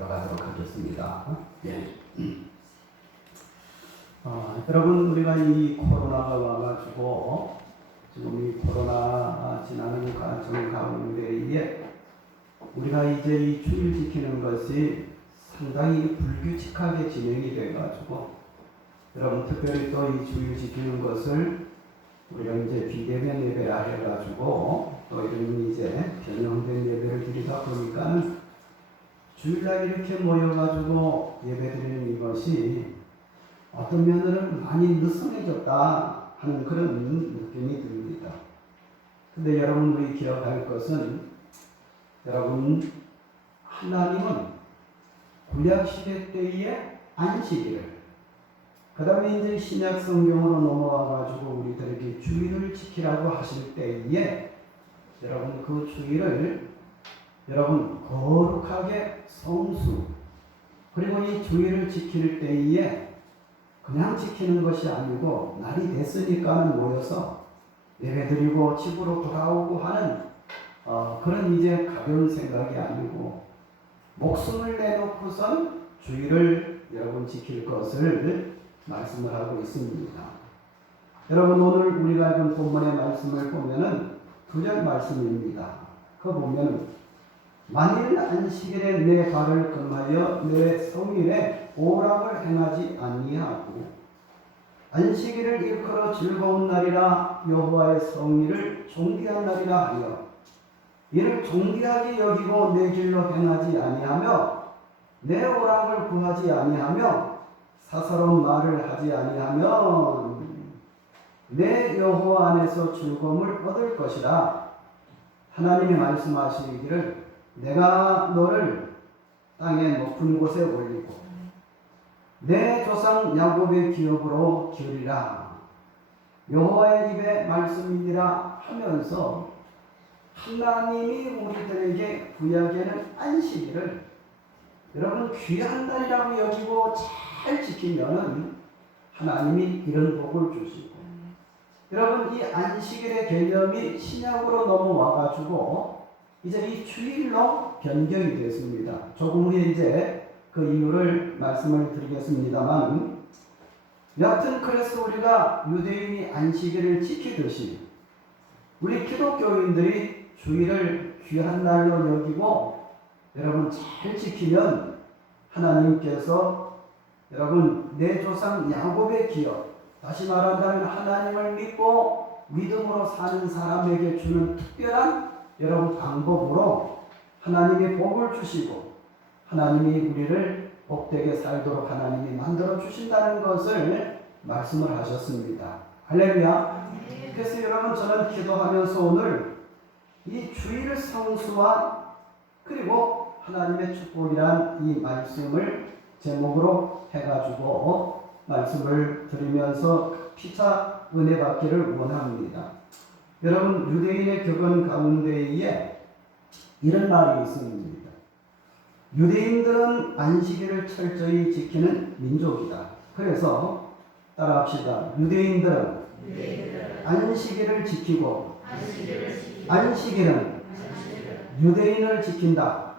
들어가도록 하겠습니다. 예. 여러분, 우리가 이 코로나가 와가지고 지금 이 코로나 지나는 과정 가운데에 우리가 이제 이 주일 지키는 것이 상당히 불규칙하게 진행이 돼가지고 여러분, 특별히 또 이 주일 지키는 것을 우리가 이제 비대면 예배라 해가지고 또 이런 이제 변형된 예배를 드리다 보니까 주일날 이렇게 모여가지고 예배드리는 이것이 어떤 면으로는 많이 느슨해졌다 하는 그런 느낌이 듭니다. 근데 여러분, 우리 기억할 것은 여러분, 하나님은 구약시대 때의 안식일을 그 다음에 이제 신약 성경으로 넘어와가지고 우리들에게 주일을 지키라고 하실 때에 여러분, 그 주일을 여러분 거룩하게 성수 그리고 이 주일을 지킬 때에 그냥 지키는 것이 아니고 날이 됐으니까 모여서 예배드리고 집으로 돌아오고 하는 그런 이제 가벼운 생각이 아니고 목숨을 내놓고선 주일을 여러분 지킬 것을 말씀을 하고 있습니다. 여러분, 오늘 우리가 읽은 본문의 말씀을 보면은 2절 말씀입니다. 그 보면은 만일 안식일에 내 발을 금하여 내 성일에 오락을 행하지 아니하고 안식일을 일컬어 즐거운 날이라 여호와의 성일을 존귀한 날이라 하여 이를 존귀하게 여기고 내 길로 행하지 아니하며 내 오락을 구하지 아니하며 사사로운 말을 하지 아니하면 내 여호와 안에서 즐거움을 얻을 것이라. 하나님이 말씀하시기를 내가 너를 땅의 높은 곳에 올리고 내 조상 야곱의 기업으로 기으리라. 여호와의 입의 말씀이니라 하면서 하나님이 우리들에게 구약에는 안식일을 여러분 귀한 날이라고 여기고 잘 지키면은 하나님이 이런 복을 주시고 여러분, 이 안식일의 개념이 신약으로 넘어와가지고 이제 이 주일로 변경이 됐습니다. 조금 후에 이제 그 이유를 말씀을 드리겠습니다만 여하튼 그래서 우리가 유대인이 안식일을 지키듯이 우리 기독교인들이 주일을 귀한 날로 여기고 여러분 잘 지키면 하나님께서 여러분 내 조상 야곱의 기업, 다시 말한다면 하나님을 믿고 믿음으로 사는 사람에게 주는 특별한 여러분 방법으로 하나님이 복을 주시고 하나님이 우리를 복되게 살도록 하나님이 만들어 주신다는 것을 말씀을 하셨습니다. 할렐루야. 그래서 여러분, 저는 기도하면서 오늘 이 주일 성수와 그리고 하나님의 축복이란 이 말씀을 제목으로 해가지고 말씀을 드리면서 피차 은혜 받기를 원합니다. 여러분, 유대인의 격언 가운데에 이런 말이 있습니다. 유대인들은 안식일을 철저히 지키는 민족이다. 그래서 따라합시다. 유대인들은 안식일을 지키고 안식일은 유대인을 지킨다.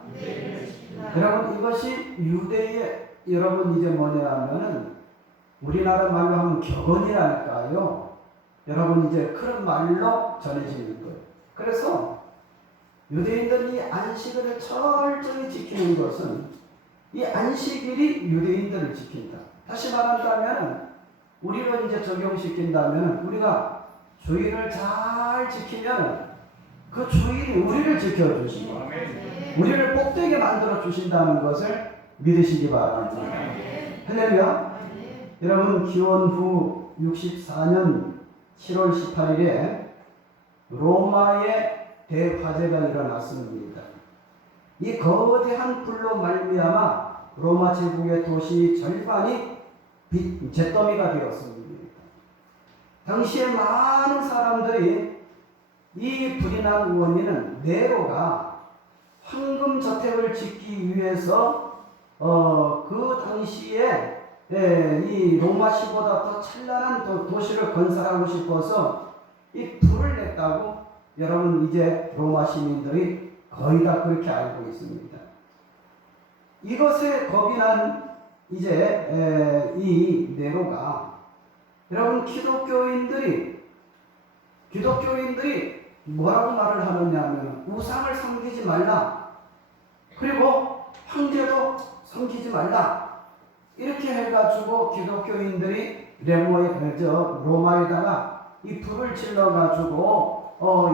여러분, 이것이 유대의 여러분 이제 뭐냐 하면은 우리나라 말로 하면 격언이랄까요. 여러분 이제 그런 말로 전해지는 거예요. 그래서 유대인들이 안식일을 철저히 지키는 것은 이 안식일이 유대인들을 지킨다. 다시 말한다면 우리로 이제 적용시킨다면 우리가 주일을 잘 지키면 그 주일이 우리를 지켜주시고 우리를 복되게 만들어 주신다는 것을 믿으시기 바랍니다. 할렐루야. 여러분, 기원 후 64년 7월 18일에 로마의 대화재가 일어났습니다. 이 거대한 불로 말미암아 로마 제국의 도시 절반이 잿더미가 되었습니다. 당시에 많은 사람들이 이 불이 난 원인은 네로가 황금저택을 짓기 위해서 그 당시에 이 로마시보다 더 찬란한 도시를 건설하고 싶어서 이 불을 냈다고 여러분 이제 로마 시민들이 거의 다 그렇게 알고 있습니다. 이것에 겁이 난 이제 이 네로가 여러분 기독교인들이 뭐라고 말을 하느냐 하면 우상을 섬기지 말라. 그리고 형제도 섬기지 말라. 이렇게 해가지고 기독교인들이 로마에다가 이 불을 질러가지고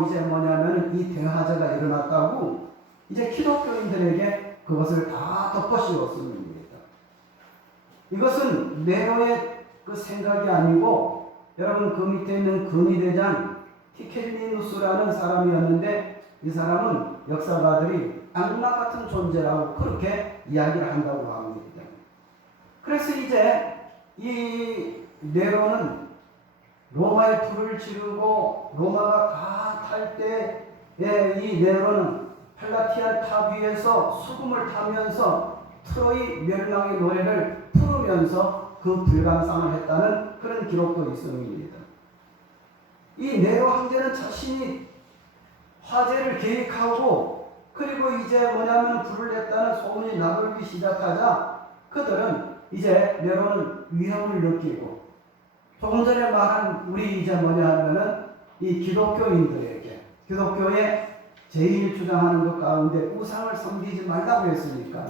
이제 뭐냐면 이 대화제가 일어났다고 이제 기독교인들에게 그것을 다 덮어씌웠습니다. 이것은 네로의 그 생각이 아니고 여러분 그 밑에 있는 근위대장 티켈리누스라는 사람이었는데 이 사람은 역사가들이 악마 같은 존재라고 그렇게 이야기를 한다고 합니다. 그래서 이제 이 네로는 로마에 불을 지르고 로마가 다 탈 때에 이 네로는 팔라티안 탑 위에서 수금을 타면서 트로이 멸망의 노래를 부르면서 그 불감상을 했다는 그런 기록도 있습니다. 이 네로 황제는 자신이 화재를 계획하고 그리고 이제 뭐냐면 불을 냈다는 소문이 나돌기 시작하자 그들은 이제 네로는 위험을 느끼고 조금 전에 말한 우리 이제 뭐냐 하면은 이 기독교인들에게 기독교의 제일 주장하는 것 가운데 우상을 섬기지 말라고 했으니까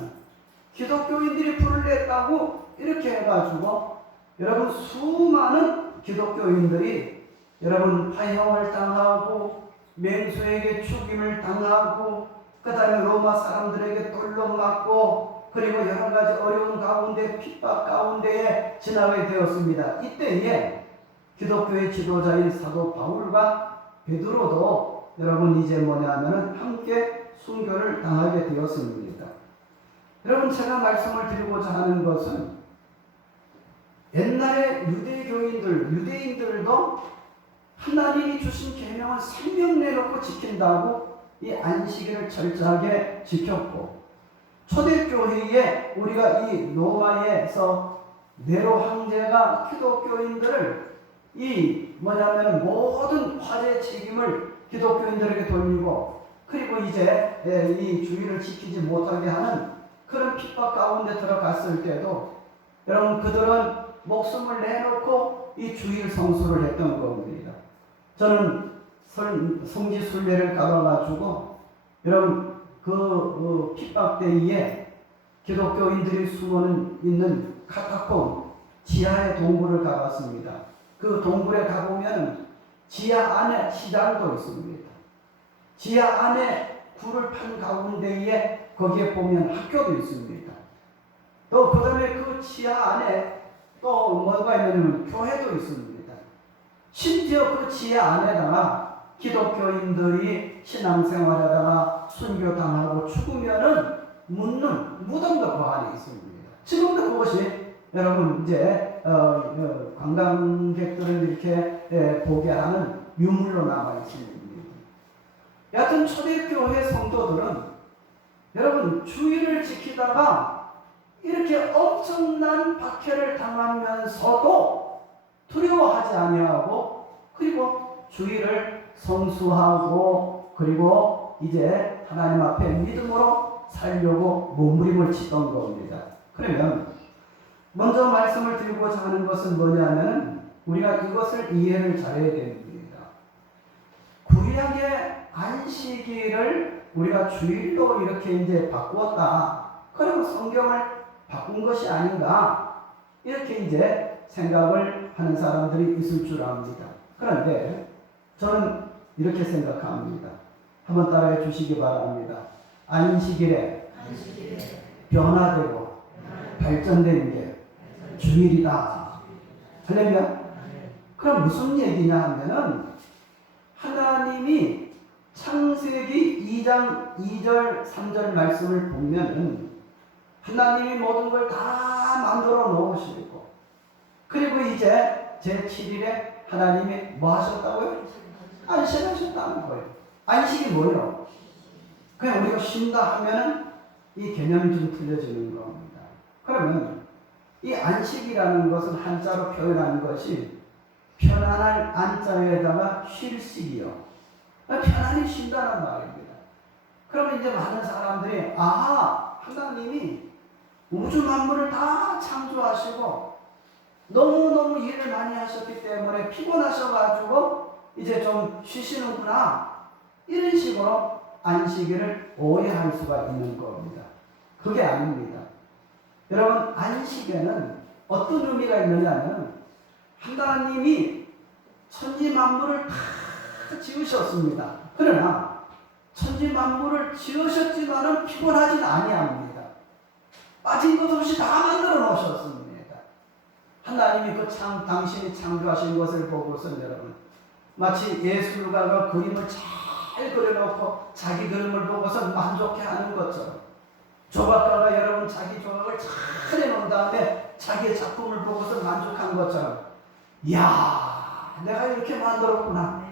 기독교인들이 불을 냈다고 이렇게 해가지고 여러분 수많은 기독교인들이 여러분 파형을 당하고 맹수에게 죽임을 당하고 그 다음에 로마 사람들에게 돌로 맞고 그리고 여러 가지 어려운 가운데 핍박 가운데에 지나게 되었습니다. 이때에 기독교의 지도자인 사도 바울과 베드로도 여러분 이제 뭐냐면은 함께 순교를 당하게 되었습니다. 여러분 제가 말씀을 드리고자 하는 것은 옛날에 유대인들도 하나님이 주신 계명은 생명 내놓고 지킨다고 이 안식일을 철저하게 지켰고 초대교회에 우리가 이 로마에서 네로 황제가 기독교인들을 이 뭐냐면 모든 화재 책임을 기독교인들에게 돌리고 그리고 이제 이 주의를 지키지 못하게 하는 그런 핍박 가운데 들어갔을 때도 여러분 그들은 목숨을 내놓고 이 주일 성수를 했던 겁니다. 저는 성지순례를 가봐가지고 여러분 그 핍박 때에 기독교인들이 숨어 있는 카타콤 지하의 동굴을 가봤습니다. 그 동굴에 가보면 지하 안에 시장도 있습니다. 지하 안에 굴을 판 가운데에 거기에 보면 학교도 있습니다. 또 그 다음에 그 지하 안에 또 뭐가 있냐면 교회도 있습니다. 심지어 그 지하 안에다가 기독교인들이 신앙생활하다가 순교당하고 죽으면은 묻는 무덤도 그 안에 있습니다. 지금도 그것이 여러분 이제 관광객들을 이렇게 보게 하는 유물로 남아 있습니다. 여하튼 초대교회 성도들은 여러분 주의를 지키다가 이렇게 엄청난 박해를 당하면서도 두려워하지 아니하고 그리고 주의를 성수하고 그리고 이제 하나님 앞에 믿음으로 살려고 몸부림을 치던 겁니다. 그러면 먼저 말씀을 드리고자 하는 것은 뭐냐면 우리가 이것을 이해를 잘해야 됩니다. 구약의 안식일을 우리가 주일로 이렇게 이제 바꾸었다. 그리고 성경을 바꾼 것이 아닌가 이렇게 이제 생각을 하는 사람들이 있을 줄 압니다. 그런데 저는 이렇게 생각합니다. 한번 따라해 주시기 바랍니다. 안식일에 변화되고 발전된 게 주일이다. 할렐루야. 그럼 무슨 얘기냐 하면은 하나님이 창세기 2장 2절 3절 말씀을 보면은 하나님이 모든 걸 다 만들어 놓으시고 그리고 이제 제7일에 하나님이 뭐 하셨다고요? 안식하셨다는 거예요. 안식이 뭐예요? 그냥 우리가 쉰다 하면은 이 개념이 좀 틀려지는 겁니다. 그러면 이 안식이라는 것은 한자로 표현하는 것이 편안할 안자에다가 쉴식이요. 편안히 쉰다는 말입니다. 그러면 이제 많은 사람들이 하나님이 우주 만물을 다 창조하시고 너무너무 일을 많이 하셨기 때문에 피곤하셔가지고 이제 좀 쉬시는구나, 이런 식으로 안식일을 오해할 수가 있는 겁니다. 그게 아닙니다. 여러분, 안식에는 어떤 의미가 있느냐면 하나님이 천지 만물을 다 지으셨습니다. 그러나 천지 만물을 지으셨지만은 피곤하진 아니합니다. 빠진 것 없이 다 만들어 놓으셨습니다. 하나님이 당신이 창조하신 것을 보고서 여러분, 마치 예술가가 그림을 잘 그려놓고 자기 그림을 보고서 만족해하는 것처럼, 조각가가 여러분 자기 조각을 잘 해놓은 다음에 자기의 작품을 보고서 만족한 것처럼, 이야, 내가 이렇게 만들었구나.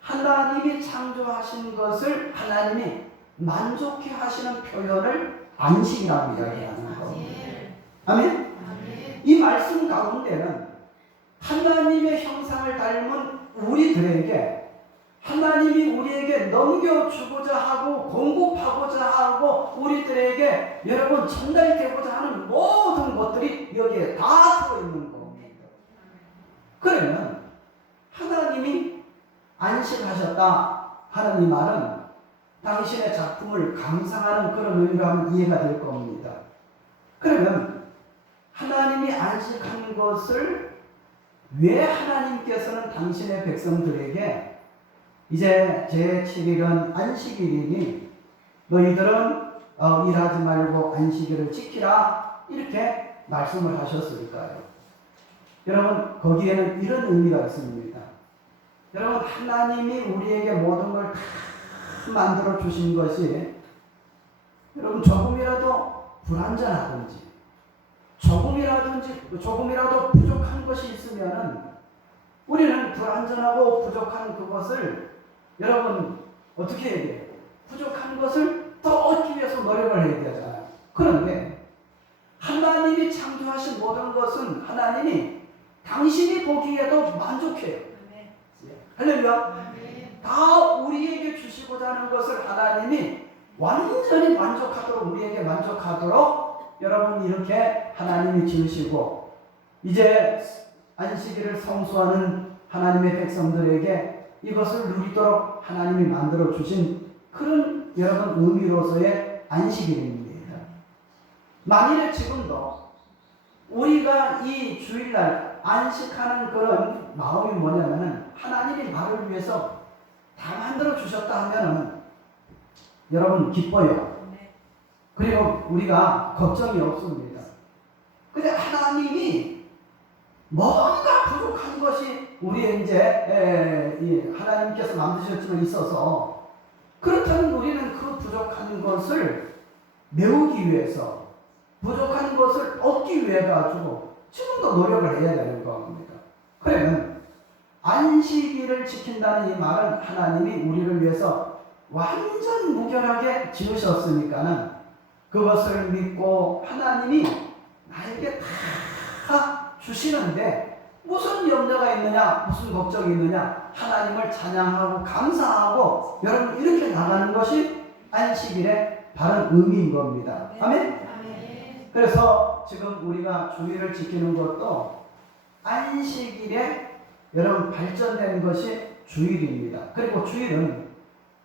하나님이 창조하신 것을 하나님이 만족해 하시는 표현을 안식이라고 이야기하는 겁니다. 아멘? 이 말씀 가운데는 하나님의 형상을 닮은 우리들에게 하나님이 우리에게 넘겨주고자 하고 공급하고자 하고 우리들에게 여러분 전달되고자 하는 모든 것들이 여기에 다 들어있는 겁니다. 그러면 하나님이 안식하셨다 하는 이 말은 당신의 작품을 감상하는 그런 의미로 하면 이해가 될 겁니다. 그러면 하나님이 안식한 것을 왜 하나님께서는 당신의 백성들에게 이제 제7일은 안식일이니 너희들은 일하지 말고 안식일을 지키라, 이렇게 말씀을 하셨을까요? 여러분, 거기에는 이런 의미가 있습니다. 여러분, 하나님이 우리에게 모든 걸 다 만들어 주신 것이 여러분 조금이라도 불완전하든지 조금이라도 부족한 것이 있으면은 우리는 불완전하고 부족한 그것을 여러분 어떻게 해야 돼요? 부족한 것을 더 얻기 위해서 노력을 해야 되잖아요. 그런데 하나님이 창조하신 모든 것은 하나님이 당신이 보기에도 만족해요. 할렐루야. 다 우리에게 주시고자 하는 것을 하나님이 완전히 만족하도록, 우리에게 만족하도록 여러분 이렇게 하나님이 지으시고, 이제 안식일을 성수하는 하나님의 백성들에게 이것을 누리도록 하나님이 만들어 주신 그런 여러분 의미로서의 안식일입니다. 만일에 지금도 우리가 이 주일날 안식하는 그런 마음이 뭐냐면은 하나님이 나를 위해서 다 만들어 주셨다 하면은 여러분 기뻐요. 그리고 우리가 걱정이 없습니다. 근데 하나님이 뭔가 부족한 것이 우리의 이제 하나님께서 만드셨지만 있어서, 그렇다면 우리는 그 부족한 것을 메우기 위해서, 부족한 것을 얻기 위해 가지고 지금도 노력을 해야 되는 겁니다. 그러면 안식일을 지킨다는 이 말은 하나님이 우리를 위해서 완전 무결하게 지으셨으니까는 그것을 믿고 하나님이 나에게 다 주시는데 무슨 염려가 있느냐, 무슨 걱정이 있느냐, 하나님을 찬양하고 감사하고 여러분 이렇게 나가는 것이 안식일의 바른 의미인 겁니다. 아멘? 그래서 지금 우리가 주일을 지키는 것도 안식일에 여러분 발전된 것이 주일입니다. 그리고 주일은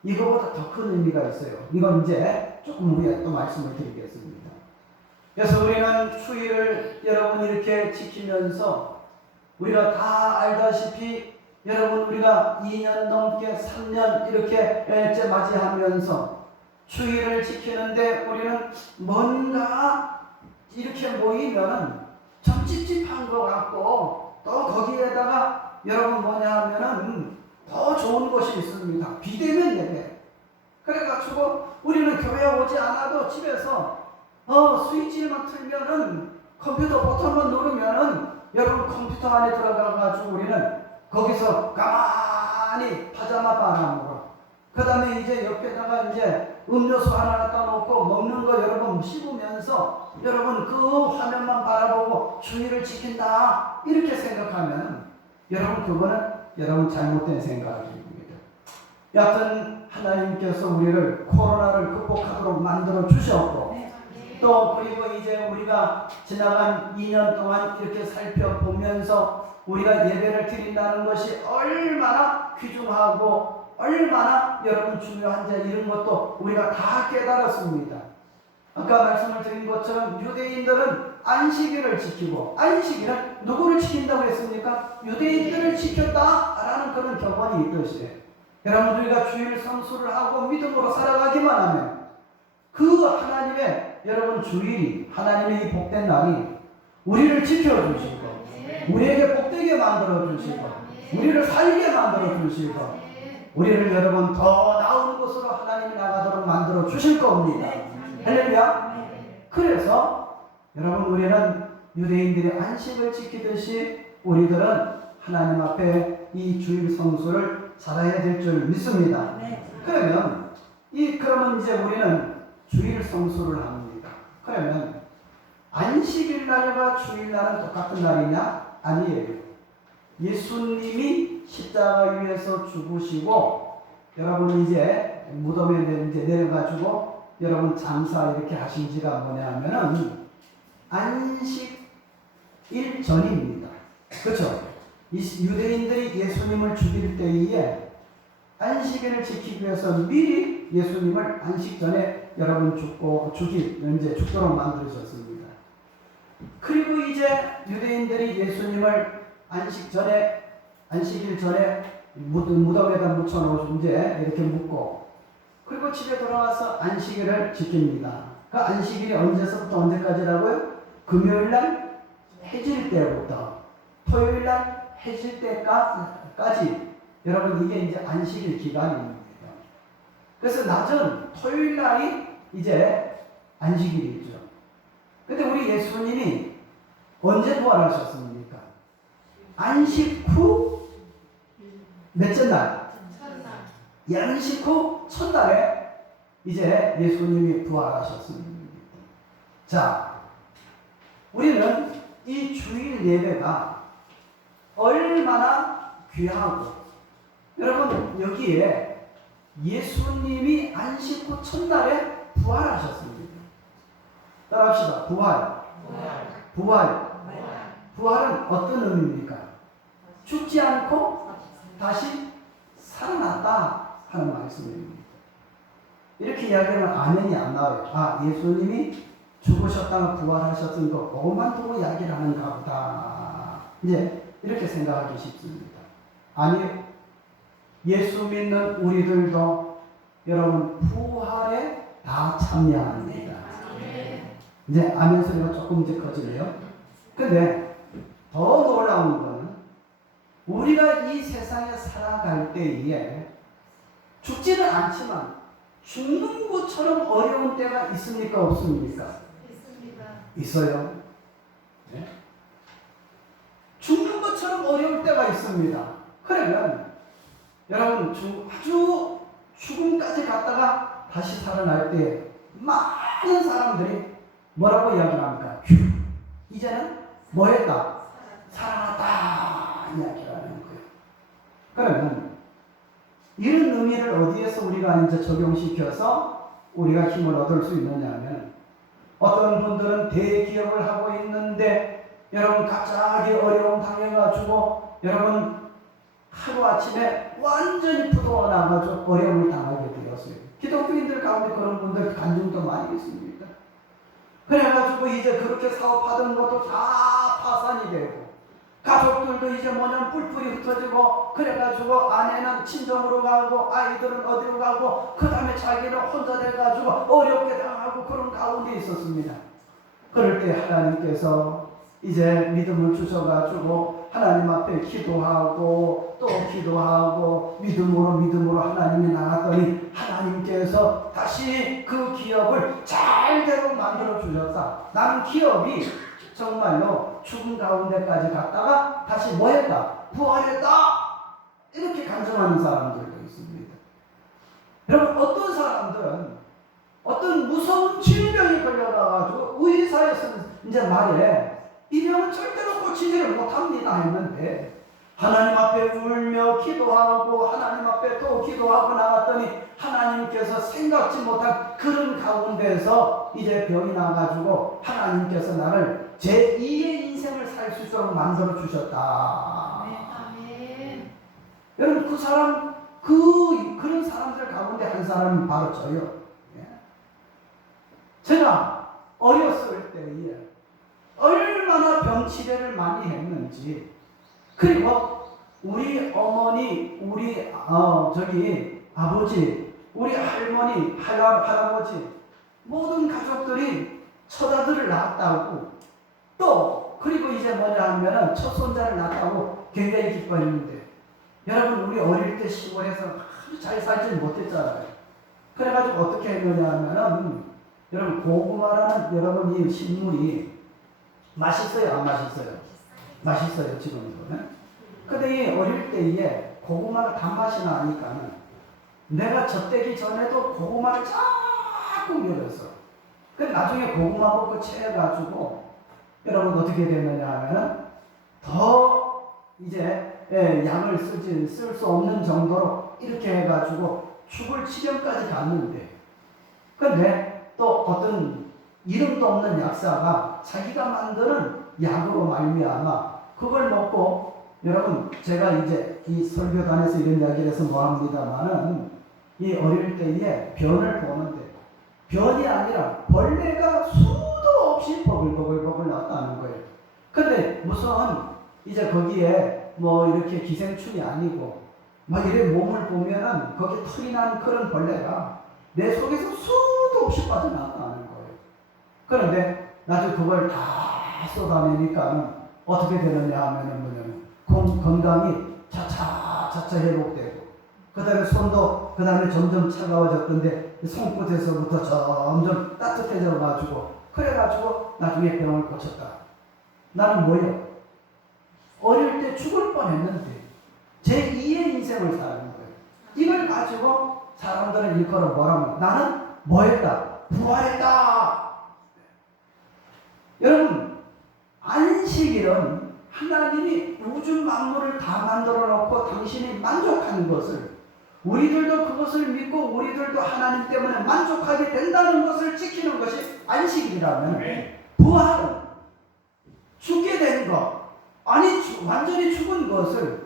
이거보다 더 큰 의미가 있어요. 이건 이제 조금 우리가 또 말씀을 드리겠습니다. 그래서 우리는 주일을 여러분 이렇게 지키면서 우리가 다 알다시피 여러분 우리가 2년 넘게 3년 이렇게 일제 맞이하면서 주일을 지키는데 우리는 뭔가 이렇게 모이면은 좀 찝찝한 것 같고, 또 거기에다가 여러분 뭐냐 하면은 더 좋은 것이 있습니다. 비대면 예배. 그래가지고 우리는 교회 오지 않아도 집에서 스위치만 틀면은 컴퓨터 버튼만 누르면은 여러분 컴퓨터 안에 들어가가지고 우리는 거기서 가만히 파자마 바람으로, 그 다음에 이제 옆에다가 이제 음료수 하나 갖다 놓고 먹는 거 여러분 씹으면서 여러분 그 화면만 바라보고 주의를 지킨다 이렇게 생각하면 여러분 그거는 여러분 잘못된 생각입니다. 여하튼 하나님께서 우리를 코로나를 극복하도록 만들어 주셨고 또 그리고 이제 우리가 지나간 2년 동안 이렇게 살펴보면서 우리가 예배를 드린다는 것이 얼마나 귀중하고 얼마나 여러분 중요한지 이런 것도 우리가 다 깨달았습니다. 아까 말씀을 드린 것처럼 유대인들은 안식일을 지키고, 안식일은 누구를 지킨다고 했습니까? 유대인들을 지켰다라는 그런 격언이 있듯이 여러분 우리가 주일 성수를 하고 믿음으로 살아가기만 하면 그 하나님의 여러분 주일이, 하나님의 이 복된 날이 우리를 지켜주시고 우리에게 복되게 만들어주시고 우리를 살게 만들어주시고 우리를 여러분 더 나은 곳으로 하나님이 나가도록 만들어주실 겁니다. 할렐루야. 그래서 여러분 우리는 유대인들이 안식을 지키듯이 우리들은 하나님 앞에 이 주일 성수를 살아야 될 줄 믿습니다. 그러면 이제 우리는 주일 성수를 합니다. 그러면 안식일 날과 주일 날은 똑같은 날이냐? 아니에요. 예수님이 십자가 위에서 죽으시고 여러분 이제 무덤에 이제 내려가지고 여러분 장사 이렇게 하신 지가 뭐냐면은 안식일 전입니다. 그렇죠? 유대인들이 예수님을 죽일 때에 안식일을 지키기 위해서 미리 예수님을 안식 전에 여러분 죽도록 만드셨습니다. 그리고 이제 유대인들이 예수님을 안식일 전에 무덤에다 묻혀놓으신 이제 이렇게 묻고 그리고 집에 돌아와서 안식일을 지킵니다. 그 안식일이 언제서부터 언제까지라고요? 금요일날 해질 때부터 토요일날 해질 때까지 여러분 이게 이제 안식일 기간입니다. 그래서 낮은 토요일날이 이제 안식일이죠. 근데 우리 예수님이 언제 부활하셨습니까? 안식 후 몇째 날? 안식 후 첫날에 이제 예수님이 부활하셨습니다. 자, 우리는 이 주일 예배가 얼마나 귀하고 여러분 여기에 예수님이 안식 후 첫날에 부활하셨습니다. 따라합시다. 부활은 어떤 의미입니까? 죽지 않고 다시 살아났다 하는 말씀입니다. 이렇게 이야기하면 아멘이 안 나와요. 아, 예수님이 죽으셨다가 부활하셨던 거 그것만 두고 이야기를 하는가 보다. 이제 이렇게 생각하기 쉽습니다. 아니요. 예수 믿는 우리들도 여러분 부활에 다 참여합니다. 이제 아멘 소리가 조금 이제 커지네요. 근데 더 놀라운 거는 우리가 이 세상에 살아갈 때에 죽지는 않지만 죽는 것처럼 어려운 때가 있습니까? 없습니까? 있습니다. 있어요. 네? 죽는 것처럼 어려울 때가 있습니다. 그러면 여러분 아주 죽음까지 갔다가 다시 살아날 때 많은 사람들이 뭐라고 이야기합니까? 이제는 뭐 했다? 살아났다 이야기를 하는 거예요. 그러면 이런 의미를 어디에서 우리가 이제 적용시켜서 우리가 힘을 얻을 수 있느냐 하면 어떤 분들은 대기업을 하고 있는데 여러분 갑자기 어려움 당해가지고 여러분 하루아침에 완전히 부도가 나가지고 어려움을 당하게 되었어요. 기독교인들 가운데 그런 분들 간증도 많이 있습니다. 그래가지고 이제 그렇게 사업하던 것도 다 파산이 되고 가족들도 이제 뭐냐면 뿔뿔이 흩어지고 그래가지고 아내는 친정으로 가고 아이들은 어디로 가고 그 다음에 자기는 혼자 돼가지고 어렵게 당하고 그런 가운데 있었습니다. 그럴 때 하나님께서 이제 믿음을 주셔가지고 하나님 앞에 기도하고 또 기도하고 믿음으로 하나님이 나갔더니 하나님께서 다시 그 기업을 잘대로 만들어 주셨다. 나는 기업이 정말로 죽음 가운데까지 갔다가 다시 뭐 했다? 부활했다! 이렇게 간증하는 사람들도 있습니다. 여러분 어떤 사람들은 어떤 무서운 질병이 걸려가지고 의사에서는 이제 말에 이 병은 절대로 고치지를 못합니다 했는데 하나님 앞에 울며 기도하고 하나님 앞에 또 기도하고 나갔더니 하나님께서 생각지 못한 그런 가운데서 이제 병이 나가지고 하나님께서 나를 제2의 인생을 살 수 있도록 만들어 주셨다. 아멘. 여러분 그 사람 그런 사람들 가운데 한 사람이 바로 저요. 제가 어렸을 때에 얼마나 병 치료를 많이 했는지, 그리고 우리 어머니, 우리 아버지, 우리 할머니, 할아버지 모든 가족들이 첫 아들을 낳았다고, 또 그리고 이제 뭐냐 하면은 첫 손자를 낳았다고 굉장히 기뻐했는데, 여러분 우리 어릴 때 시골에서 아주 잘 살지 못했잖아요. 그래가지고 어떻게 했느냐 하면은, 여러분 고구마라는 여러분 이 식물이 맛있어요, 안 맛있어요? 맛있어요, 지금도. 네? 근데 이 어릴 때에 고구마가 단맛이 나니까는 내가 젖대기 전에도 고구마를 자꾸 밀었어. 그 나중에 고구마 먹고 체해가지고 여러분 어떻게 됐느냐 하면은 더 이제 약을 쓸 수 없는 정도로 이렇게 해가지고 죽을 지경까지 갔는데, 근데 또 어떤 이름도 없는 약사가 자기가 만드는 약으로 말미암아 그걸 먹고, 여러분 제가 이제 이 설교단에서 이런 이야기를 해서 뭐합니다마는 이 어릴 때에 변을 보는데 변이 아니라 벌레가 수도 없이 버글버글 나왔다는 거예요. 근데 무슨 이제 거기에 뭐 이렇게 기생충이 아니고 막 이래 몸을 보면은 거기 털이 난 그런 벌레가 내 속에서 수도 없이 빠져나왔다는 거예요. 그런데 나중에 그걸 다 쏟아내니까 어떻게 되느냐 하면은 뭐냐면 건강이 차차 회복되고, 그 다음에 손도 그 다음에 점점 차가워졌던데 손끝에서부터 점점 따뜻해져 가지고, 그래가지고 나중에 병을 고쳤다. 나는 뭐예요? 어릴 때 죽을 뻔했는데 제2의 인생을 사는 거예요. 이걸 가지고 사람들은 일컬어 뭐라고? 나는 뭐했다? 부활했다. 여러분 안식일은 하나님이 우주 만물을 다 만들어 놓고 당신이 만족하는 것을, 우리들도 그것을 믿고 우리들도 하나님 때문에 만족하게 된다는 것을 지키는 것이 안식일이라면, 부활은 죽게 된 것, 아니 완전히 죽은 것을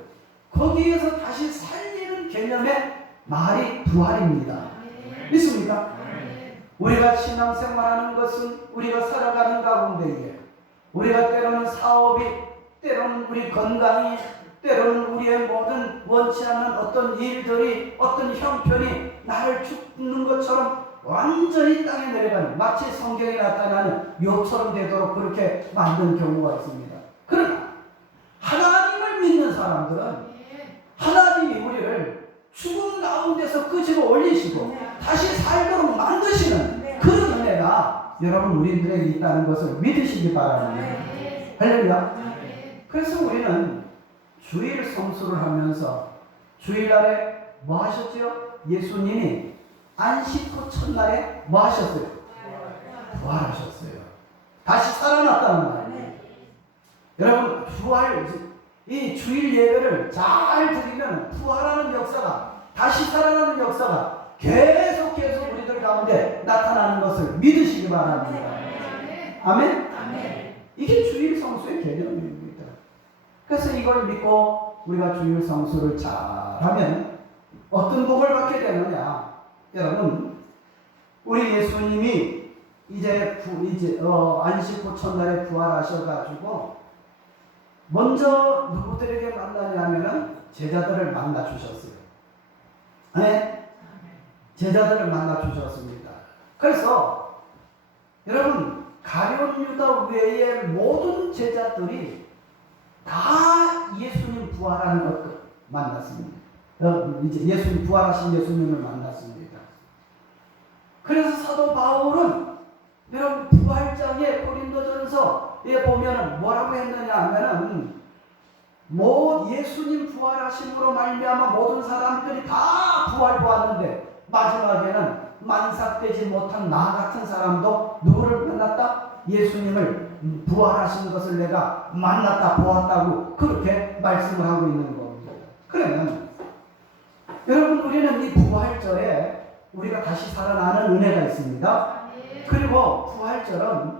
거기에서 다시 살리는 개념의 말이 부활입니다. 믿습니까? 우리가 신앙생활하는 것은 우리가 살아가는 가운데에 우리가 때로는 사업이, 때로는 우리 건강이, 때로는 우리의 모든 원치 않는 어떤 일들이, 어떤 형편이 나를 죽는 것처럼 완전히 땅에 내려가는, 마치 성경에 나타나는 욥처럼 되도록 그렇게 만든 경우가 있습니다. 그러나 하나님을 믿는 사람들은 하나님이 우리를 죽음 가운데서 끄집어 올리시고 다시 살도록 만드시는 그런 은혜가 여러분 우리들에게 있다는 것을 믿으시기 바랍니다. 할렐루야. 그래서 우리는 주일 성수를 하면서 주일날에 뭐 하셨죠? 예수님이 안식 후 첫날에 뭐 하셨어요? 부활하셨어요. 다시 살아났다는 말이에요. 여러분 부활, 이 주일 예배를 잘 드리면 부활하는 역사가, 다시 살아나는 역사가 계속해서 우리들 가운데 나타나는 것을 믿으시기 바랍니다. 아멘? 이게 주일 성수의 개념입니다. 그래서 이걸 믿고 우리가 주일 성수를 잘하면 어떤 복을 받게 되느냐? 여러분, 우리 예수님이 이제 안식 후 첫날에 부활하셔가지고 먼저 누구들에게 만나냐면은 제자들을 만나 주셨어요. 네? 제자들을 만나 주셨습니다. 그래서 여러분 가룟 유다 외의 모든 제자들이 다 예수님 부활하는 것 만났습니다. 이제 예수님 부활하신 예수님을 만났습니다. 그래서 사도 바울은 여러분 부활장에 고린도전서에 보면은 뭐라고 했느냐 하면은 예수님 부활하심으로 말미암아 모든 사람들이 다 부활 보았는데 마지막에는 만삭되지 못한 나 같은 사람도 누구를 만났다? 예수님을 부활하신 것을 내가 만났다 보았다고 그렇게 말씀을 하고 있는 겁니다. 그러면 여러분, 우리는 이 부활절에 우리가 다시 살아나는 은혜가 있습니다. 그리고 부활절은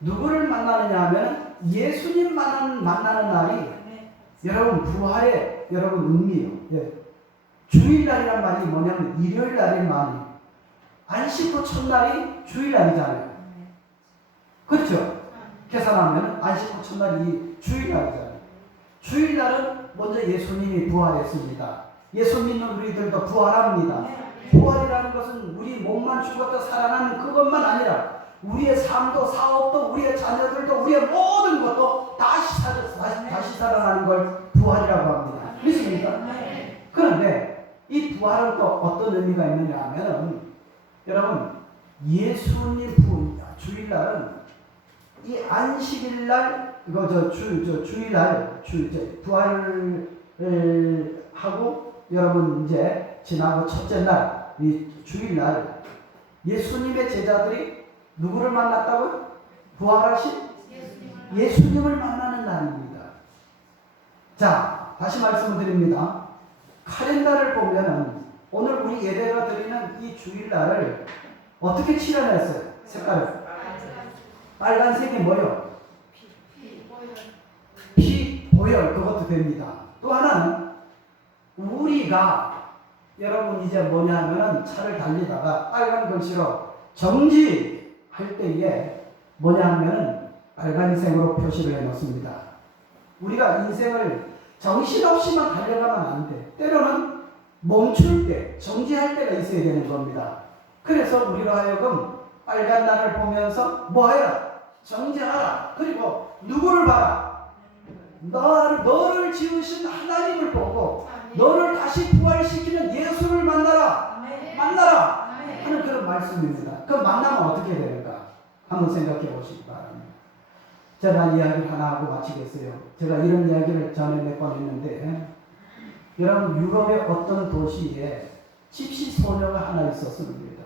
누구를 만나느냐 하면 예수님 만나는 날이 여러분 부활의 여러분 의미예요. 예. 주일날이란 말이 뭐냐면 일요일 날이 말이 안식 후 첫날이 주일날이잖아요. 그렇죠? 계산하면 안식 후 첫날이 주일날이잖아요. 주일날은 먼저 예수님이 부활했습니다. 예수 믿는 우리들도 부활합니다. 부활이라는 것은 우리 몸만 죽었다 살아나는 그것만 아니라 우리의 삶도 사업도 우리의 자녀들도 우리의 모든 것도 다시 살아나는 걸 부활이라고 합니다. 믿습니까? 그런데 이 부활은 또 어떤 의미가 있느냐 하면은 여러분, 예수님 주일날은 이 안식일날 주일날 부활을 하고 여러분 이제 지나고 첫째 날 이 주일날 예수님의 제자들이 누구를 만났다고요? 부활하신 예수님을 만나는 날입니다. 자, 다시 말씀을 드립니다. 카렌다를 보면은 오늘 우리 예배가 드리는 이 주일날을 어떻게 칠해냈어요? 색깔을 빨간색이 뭐요? 피 보혈, 그것도 됩니다. 또 하나는 우리가 여러분 이제 뭐냐면은 차를 달리다가 빨간 글씨로 정지할 때에 뭐냐면은 빨간색으로 표시를 해놓습니다. 우리가 인생을 정신없이만 달려가면 안 돼. 때로는 멈출 때, 정지할 때가 있어야 되는 겁니다. 그래서 우리로 하여금 빨간 날을 보면서 뭐 해라? 정지하라. 그리고 누구를 봐라? 너를 지으신 하나님을 보고 너를 다시 부활시키는 예수를 만나라. 만나라. 하는 그런 말씀입니다. 그 만나면 어떻게 되는가? 한번 생각해 보시기 바랍니다. 제가 이야기를 하나 하고 마치겠어요. 제가 이런 이야기를 전에 몇 번 했는데 여러분, 유럽의 어떤 도시에 집시 소녀가 하나 있었습니다.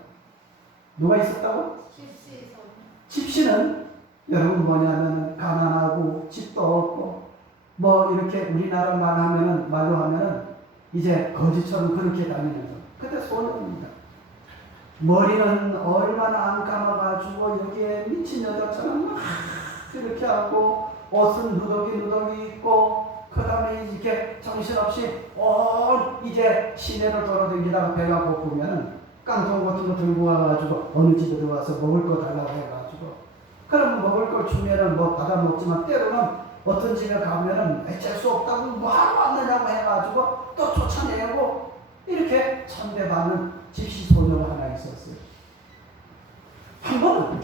누가 있었다고? 집시는 여러분 뭐냐면 가난하고 집도 없고 뭐 이렇게 우리나라 말로 하면은 이제 거지처럼 그렇게 다니는 거. 그때 소녀입니다. 머리는 얼마나 안 감아가지고 여기에 미친 여자처럼 막 이렇게 하고 옷은 누더기 입고 그 다음에 이렇게 정신없이 이제 시내를 돌아다니다가 배가 고프면은 깡통 같은 거 들고 와가지고 어느 집에 들어와서 먹을 거 달라고 해가지고 그러면 먹을 걸 주면은 뭐 받아 먹지만 때로는 어떤 집에 가면은 어쩔 수 없다고 뭐하러 왔느냐고 해가지고 또 쫓아내고 이렇게 천대받는 집시 소녀가 하나 있었어요. 한 번은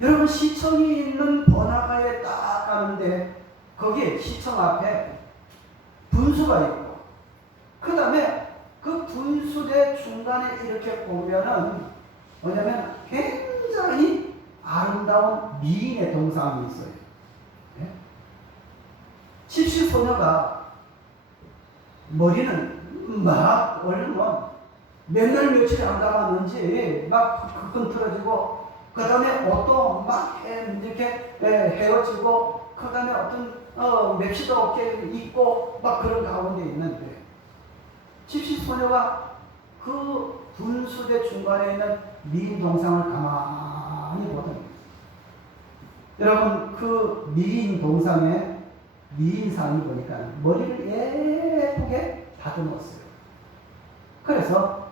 여러분 시청이 있는 번화가에 딱 가는데 거기에 시청 앞에 분수가 있고 그 다음에 그 분수대 중간에 이렇게 보면은 뭐냐면 굉장히 아름다운 미인의 동상이 있어요. 네? 집시 소녀가 머리는 막 얼마 몇날 며칠 안 감았는지 막 흐트러지고 그 다음에 옷도 막 이렇게 헤어지고 그 다음에 어떤 맵시도 없게 입고 막 그런 가운데 있는데 집시 소녀가 그 분수대 중간에 있는 미인 동상을 가만히 보더니 여러분 그 미인 동상에 미인상이 보니까 머리를 예쁘게 다듬었어요. 그래서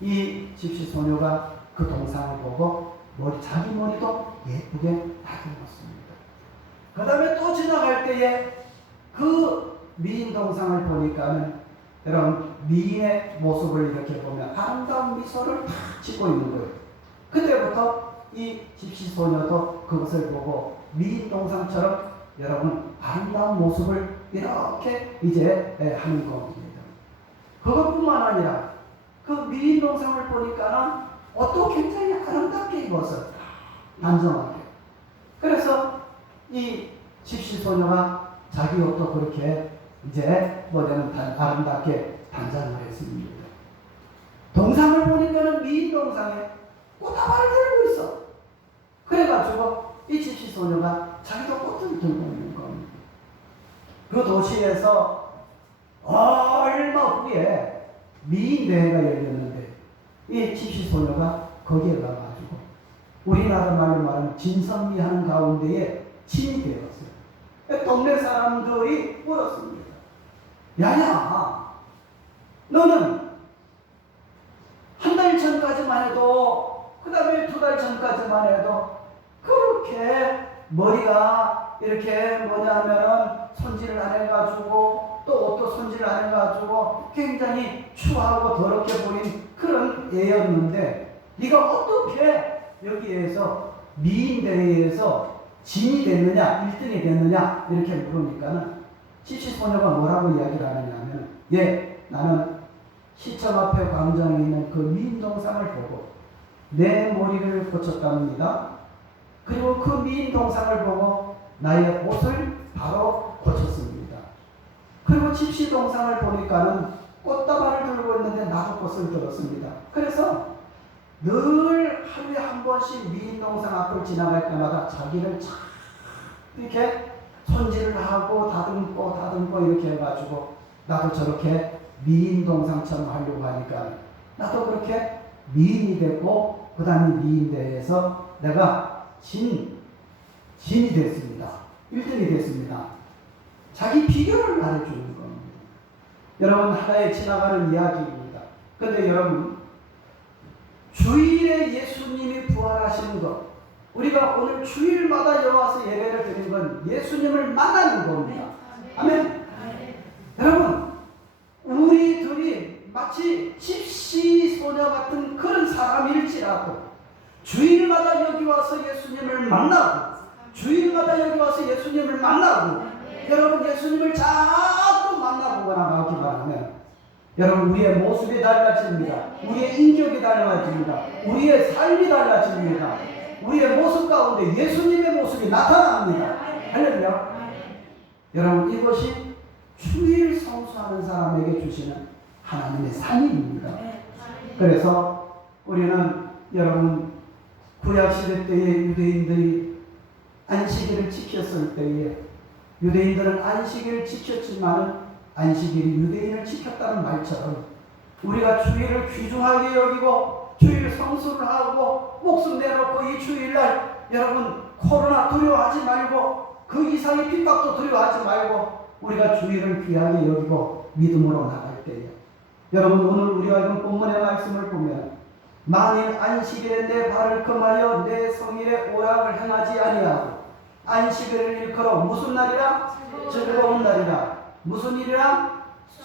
이 집시 소녀가 그 동상을 보고 자기 머리도 예쁘게 다듬었습니다. 그 다음에 또 지나갈 때에 그 미인 동상을 보니까는 여러분 미인의 모습을 이렇게 보면 아름다운 미소를 탁 짓고 있는 거예요. 그때부터 이 집시 소녀도 그것을 보고 미인 동상처럼 여러분 아름다운 모습을 이렇게 이제 하는 겁니다. 그것뿐만 아니라 그 미인 동상을 보니까는 옷도 굉장히 아름답게 입었어요. 단정하게. 그래서 이 집시 소녀가 자기 옷도 그렇게 이제 아름답게 단장을 했습니다. 동상을 보니까는 미인 동상에 꽃다발을 들고 있어. 그래가지고 이 집시 소녀가 자기도 꽃을 들고 있는 겁니다. 그 도시에서 얼마 후에 미인대회가 열렸는데 이 집시 소녀가 거기에 가가지고 우리나라 말로 말하면 진선미하는 가운데에 진이 되었어요. 동네 사람들이 울었습니다. 야야, 너는 한 달 전까지만 해도, 그 다음에 2달 전까지만 해도 그렇게 머리가 이렇게 뭐냐면은 손질을 안 해가지고 또 옷도 손질을 안 해가지고 굉장히 추하고 더럽게 보인 그런 애였는데 네가 어떻게 여기에서 미인대회에서 진이 됐느냐, 1등이 됐느냐 이렇게 물으니까는 집시소녀가 뭐라고 이야기를 하느냐면, 나는 시청 앞에 광장에 있는 그 미인동상을 보고 내 머리를 고쳤답니다. 그리고 그 미인동상을 보고 나의 옷을 바로 고쳤습니다. 그리고 집시동상을 보니까는 꽃다발을 들고 있는데 나도 꽃을 들었습니다. 그래서 늘 하루에 한 번씩 미인동상 앞을 지나갈 때마다 자기를 참 이렇게 손질을 하고 다듬고 이렇게 해가지고 나도 저렇게 미인동상처럼 하려고 하니까 나도 그렇게 미인이 됐고 그 다음에 미인대회에서 내가 진이 됐습니다. 1등이 됐습니다. 자기 비결을 말해주는 겁니다. 여러분, 하나에 지나가는 이야기입니다. 근데 여러분, 주일에 예수님이 부활하시는 것, 우리가 오늘 주일마다 여와서 예배를 드리는 건 예수님을 만나는 겁니다. 아멘. 여러분, 우리들이 마치 집시 소녀 같은 그런 사람일지라도 주일마다 여기 와서 예수님을 만나고, 주일마다 여기 와서 예수님을 만나고, 여러분 예수님을 자꾸 만나보거나 나오기 바라면 여러분 우리의 모습이 달라집니다. 우리의 인격이 달라집니다. 우리의 삶이 달라집니다. 우리의 모습 가운데 예수님의 모습이 나타납니다. 할렐루야. 여러분, 이것이 주일 성수하는 사람에게 주시는 하나님의 상입니다. 그래서 우리는 여러분 구약시대 때에 유대인들이 안식일을 지켰을 때에 유대인들은 안식일을 지켰지만 안식일이 유대인을 지켰다는 말처럼 우리가 주일을 귀중하게 여기고 주일 성수를 하고 목숨 내놓고 이 주일날 여러분 코로나 두려워하지 말고 그 이상의 핍박도 두려워하지 말고 우리가 주일을 귀하게 여기고 믿음으로 나갈 때에 여러분 오늘 우리가 이런 본문의 말씀을 보면 만일 안식일에 내 발을 금하여 내 성일에 오락을 행하지 아니하고 안식일을 일컬어 무슨 날이라? 즐거운 날이라. 무슨 일이라?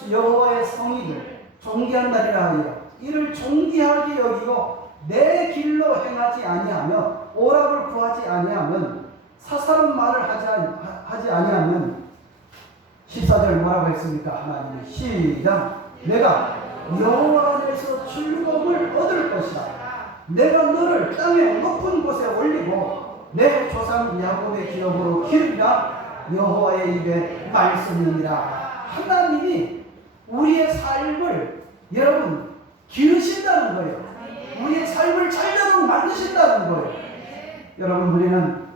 여호와의 성일을 존귀한 날이라 하여 이를 존귀하게 여기고 내 길로 행하지 아니하며 오락을 구하지 아니하면 사사로운 말을 하지 아니하면 14절 뭐라고 했습니까? 하나님이 시작. 내가 여호와 안에서 즐거움을 얻을 것이다. 내가 너를 땅의 높은 곳에 올리고 내 조상 야곱의 기업으로 기르리라. 여호와의 입에 말씀이니라. 하나님이 우리의 삶을 여러분 기르신다는 거예요. 우리의 삶을 잘 만드신다는 거예요. 여러분 우리는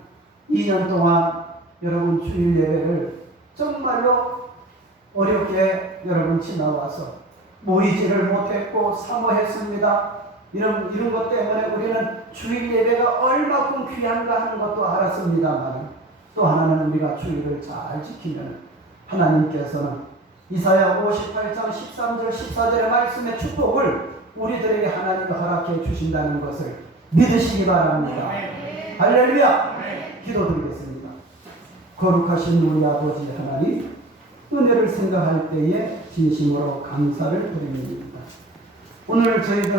2년 동안 여러분 주일 예배를 정말로 어렵게 여러분 지나와서 모이지를 못했고 사모했습니다. 이런 것 때문에 우리는 주일 예배가 얼마큼 귀한가 하는 것도 알았습니다만 또 하나는 우리가 주일을 잘 지키면 하나님께서는 이사야 58장 13절 14절의 말씀의 축복을 우리들에게 하나님이 허락해 주신다는 것을 믿으시기 바랍니다. 할렐루야. 기도드리겠습니다. 거룩하신 우리 아버지 하나님, 은혜를 생각할 때에 진심으로 감사를 드립니다. 오늘 저희들